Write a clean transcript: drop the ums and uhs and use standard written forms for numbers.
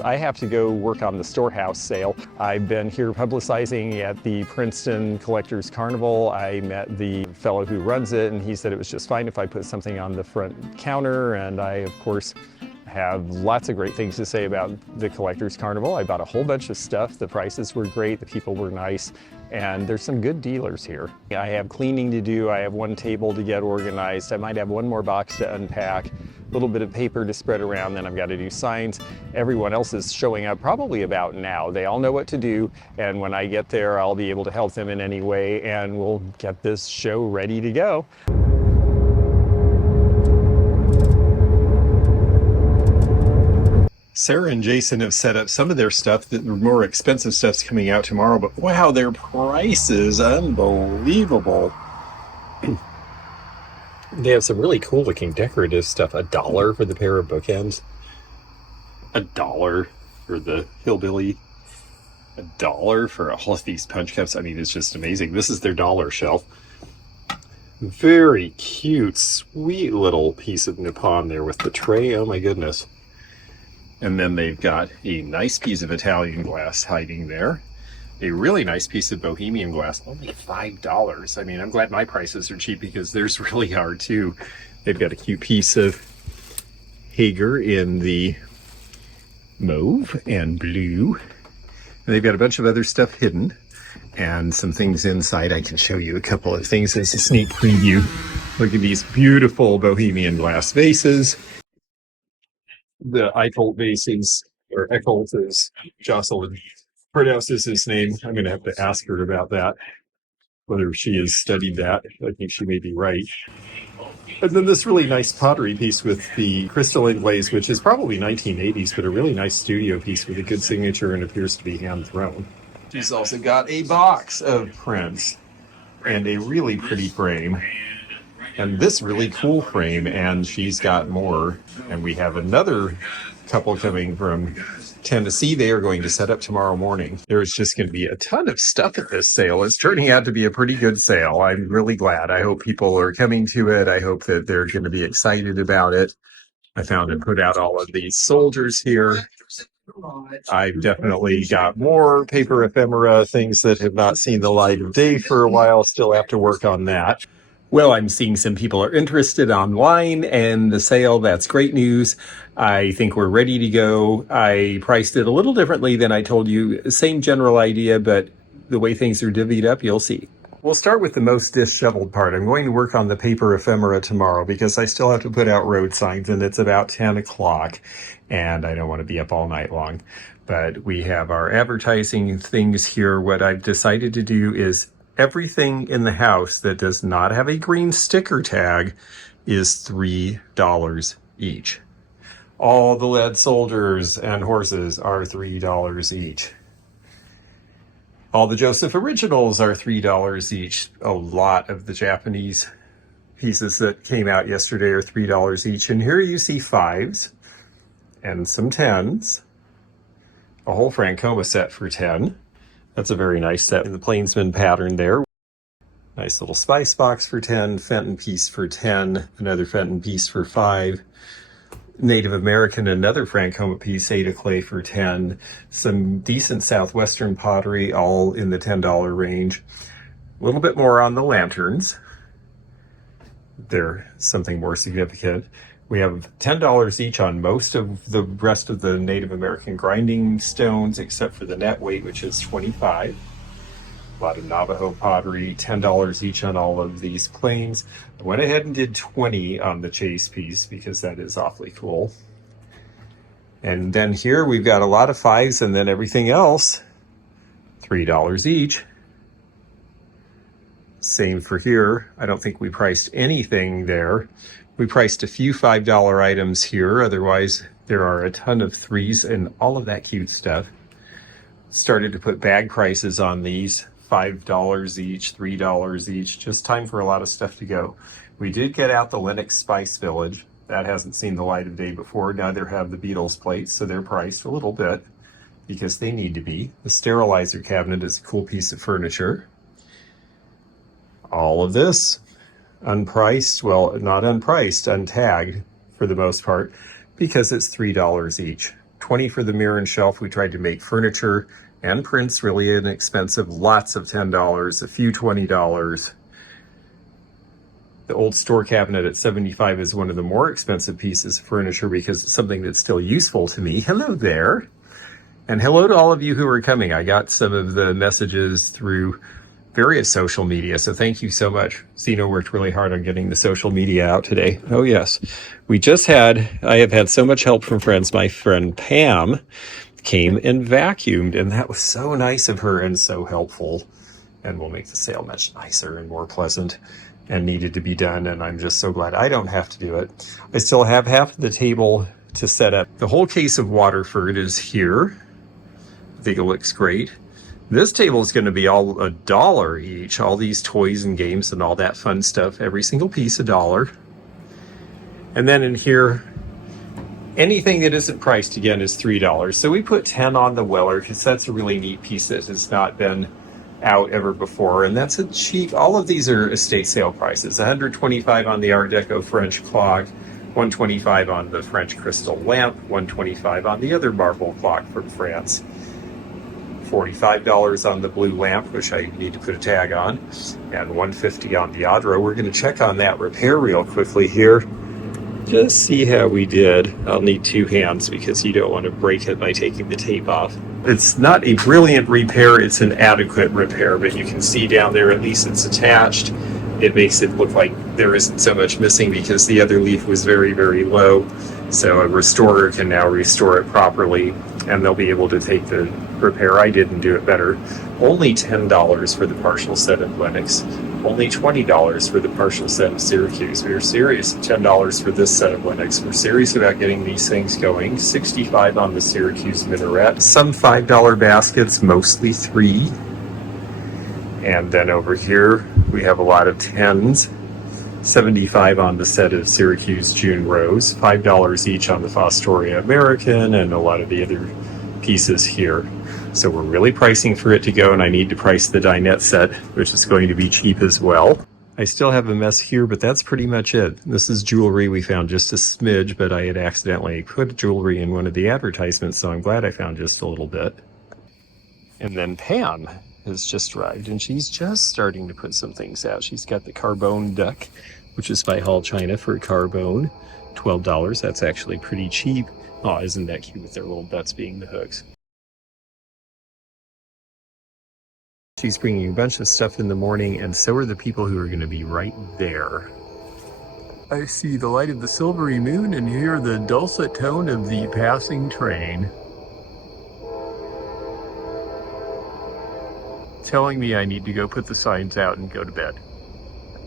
I have to go work on the storehouse sale. I've been here publicizing at the Princeton Collectors Carnival. I met the fellow who runs it, and he said it was just fine if I put something on the front counter. And I, of course, have lots of great things to say about the Collectors Carnival. I bought a whole bunch of stuff. The prices were great, the people were nice, and there's some good dealers here. I have cleaning to do, I have one table to get organized, I might have one more box to unpack, a little bit of paper to spread around, then I've got to do signs. Everyone else is showing up probably about now. They all know what to do, and when I get there, I'll be able to help them in any way, and we'll get this show ready to go. Sarah and Jason have set up some of their stuff. The more expensive stuff's coming out tomorrow, but wow, their price is unbelievable. They have some really cool looking decorative stuff. $1 for the pair of bookends. $1 for the hillbilly. $1 for all of these punch cups. I mean, it's just amazing. This is their dollar shelf. Very cute, sweet little piece of Nippon there with the tray. Oh my goodness. And then they've got a nice piece of Italian glass hiding there. A really nice piece of Bohemian glass, only $5. I mean, I'm glad my prices are cheap because theirs really are too. They've got a cute piece of Hager in the mauve and blue. And they've got a bunch of other stuff hidden and some things inside. I can show you a couple of things as a sneak preview. Look at these beautiful Bohemian glass vases. The Eiffel vases, or Eccles as Jocelyn pronounces his name. I'm going to have to ask her about that, whether she has studied that. I think she may be right. And then this really nice pottery piece with the crystal inlays, which is probably 1980s, but a really nice studio piece with a good signature and appears to be hand-thrown. She's also got a box of prints and a really pretty frame. And this really cool frame, and she's got more. And we have another couple coming from Tennessee. They are going to set up tomorrow morning. There's just going to be a ton of stuff at this sale. It's turning out to be a pretty good sale. I'm really glad. I hope people are coming to it. I hope that they're going to be excited about it. I found and put out all of these soldiers here. I've definitely got more paper ephemera, things that have not seen the light of day for a while. Still have to work on that. Well, I'm seeing some people are interested online and the sale. That's great news. I think we're ready to go. I priced it a little differently than I told you. Same general idea, but the way things are divvied up, you'll see. We'll start with the most disheveled part. I'm going to work on the paper ephemera tomorrow because I still have to put out road signs, and it's about 10 o'clock and I don't want to be up all night long. But we have our advertising things here. What I've decided to do is everything in the house that does not have a green sticker tag is $3 each. All the lead soldiers and horses are $3 each. All the Joseph originals are $3 each. A lot of the Japanese pieces that came out yesterday are $3 each. And here you see 5s and some 10s. A whole Francoma set for 10. That's a very nice set in the Plainsman pattern there. Nice little spice box for 10, Fenton piece for 10, another Fenton piece for 5, Native American, another Francoma piece, Ada clay for 10, some decent Southwestern pottery, all in the $10 range. A little bit more on the lanterns. They're something more significant. We have $10 each on most of the rest of the Native American grinding stones, except for the net weight, which is $25. A lot of Navajo pottery, $10 each on all of these planes. I went ahead and did 20 on the chase piece because that is awfully cool. And then here we've got a lot of 5s, and then everything else, $3 each. Same for here. I don't think we priced anything there. We priced a few $5 items here. Otherwise, there are a ton of 3s and all of that cute stuff. Started to put bag prices on these. $5 each, $3 each. Just time for a lot of stuff to go. We did get out the Lennox Spice Village. That hasn't seen the light of day before. Neither have the Beatles plates, so they're priced a little bit because they need to be. The sterilizer cabinet is a cool piece of furniture. All of this unpriced, well, not unpriced, untagged for the most part, because it's $3 each. $20 for the mirror and shelf. We tried to make furniture and prints really inexpensive. Lots of $10, a few $20. The old store cabinet at $75 is one of the more expensive pieces of furniture because it's something that's still useful to me. Hello there. And hello to all of you who are coming. I got some of the messages through various social media, so thank you so much. Zeno worked really hard on getting the social media out today. Oh yes. I have had so much help from friends. My friend Pam came and vacuumed, and that was so nice of her and so helpful, and will make the sale much nicer and more pleasant, and needed to be done, and I'm just so glad I don't have to do it. I still have half of the table to set up. The whole case of Waterford is here. I think it looks great. This table is going to be all $1 each. All these toys and games and all that fun stuff. Every single piece $1. And then in here, anything that isn't priced again is $3. So we put 10 on the Weller because that's a really neat piece that has not been out ever before. And that's a cheap, all of these are estate sale prices. $125 on the Art Deco French clock, $125 on the French crystal lamp, $125 on the other marble clock from France. $45 on the blue lamp, which I need to put a tag on, and $150 on the Adro. We're going to check on that repair real quickly here. Just see how we did. I'll need two hands because you don't want to break it by taking the tape off. It's not a brilliant repair, it's an adequate repair, but you can see down there at least it's attached. It makes it look like there isn't so much missing because the other leaf was very, very low. So a restorer can now restore it properly, and they'll be able to take the repair I did and do it better. Only $10 for the partial set of Lennox. Only $20 for the partial set of Syracuse. We are serious. $10 for this set of Lennox. We're serious about getting these things going. $65 on the Syracuse Minaret. Some $5 baskets, mostly $3. And then over here, we have a lot of 10s. $75 on the set of Syracuse June Rose. $5 each on the Fostoria American and a lot of the other pieces here. So we're really pricing for it to go, and I need to price the dinette set, which is going to be cheap as well. I still have a mess here, but that's pretty much it. This is jewelry we found just a smidge, but I had accidentally put jewelry in one of the advertisements, so I'm glad I found just a little bit. And then Pam has just arrived, and she's just starting to put some things out. She's got the Carbone duck, which is by Hall China for Carbone. $12. That's actually pretty cheap. Oh, isn't that cute with their little butts being the hooks? She's bringing a bunch of stuff in the morning, and so are the people who are going to be right there. I see the light of the silvery moon and hear the dulcet tone of the passing train, telling me I need to go put the signs out and go to bed.